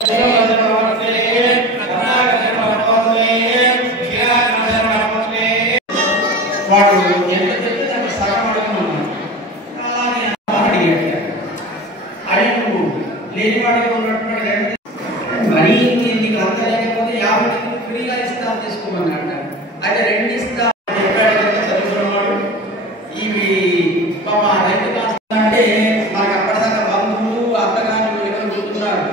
వాడు ఎంత చెప్తే దాన్ని సగం అడుగుతున్నాను. అడుగు లేని వాడికి ఉన్నట్టున్నాడు. మరీ నీకు అంత లేకపోతే 50 ఫ్రీగా ఇస్తాను తీసుకోమన్నట్ట. అయితే 2 ఇస్తా చదువుకున్నవాడు ఇవి మా రైతు కాస్త అంటే మనకు అప్పటిదాకా బంధువులు అత్తగారు ఎవరు గుర్తున్నారు.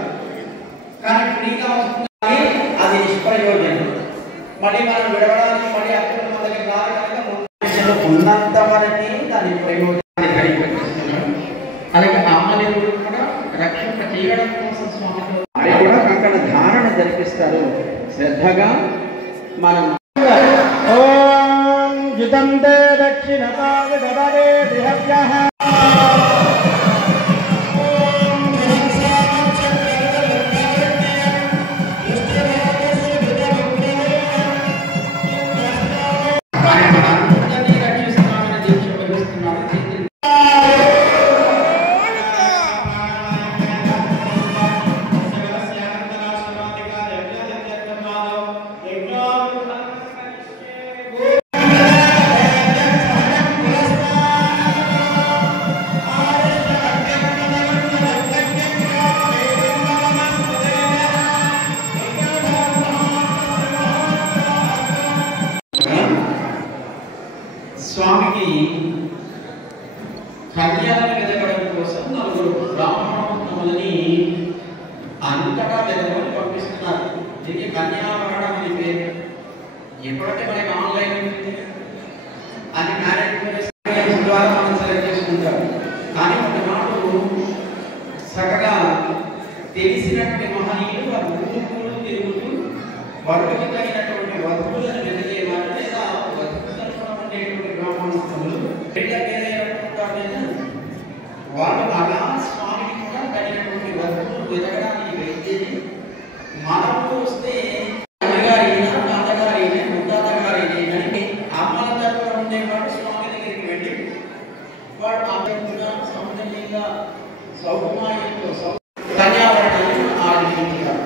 కానీ ఫ్రీగా వస్తుంది, అది నిష్ప్రయోజనం. మళ్ళీ మనం విడవడానికి మళ్ళీ అక్కడ మన దగ్గర రావడానికి ఉన్నంత వరకే దాని ప్రయోజనాన్ని కలిగిస్తున్నాం. అలాగే అమ్మలు కూడా రక్షణ చేయడం కోసం స్వామి కూడా అక్కడ ధారణ జరిపిస్తారు. శ్రద్ధగా మనం ఓం జితంతే దక్షిణతాయ దదరే దిహవ్యః స్వామికి కన్యాలను వెతకడం కోసం 4 బ్రాహ్మణోత్తములని అంతటా వెతకమని పంపిస్తున్నారు. దీనికి కన్యావరణం అని పేరు. ఎప్పుడంటే మనకి ఆన్లైన్ అని మ్యారేజ్ ద్వారా మనం సెలెక్ట్ చేసుకుంటాం. కానీ ఒకనాడు చక్కగా తెలిసినటువంటి మహనీయులు వారు ఊరు తిరుగుతూ వరుడికి తగినటువంటి వధువులను వెతికేవారు లేదా వాళ్ళు అలా స్వామికి కూడా తగినటువంటి వస్తువులు వెతకడానికి వెళ్తేనే మనకు వస్తే అన్నగారైనా నాన్నగారైనా ముత్తాతగారైనా కానీ అమ్మల తరపున ఉండేవాడు స్వామి దగ్గరికి వెళ్ళి వాడు ఆనందంగా సౌందర్యంగా సౌకుమార్యంతో కన్యావరణాన్ని ఆలోచించారు.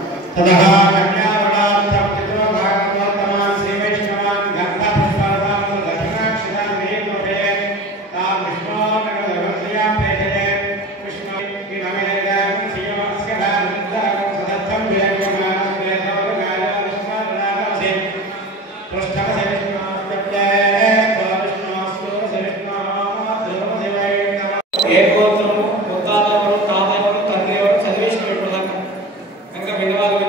ఏ గోత్రము ముత్తాతలు తాతలు తండ్రి ఎవరు చదివేసి పెట్టుదాకా ఇంకా వినవాలి.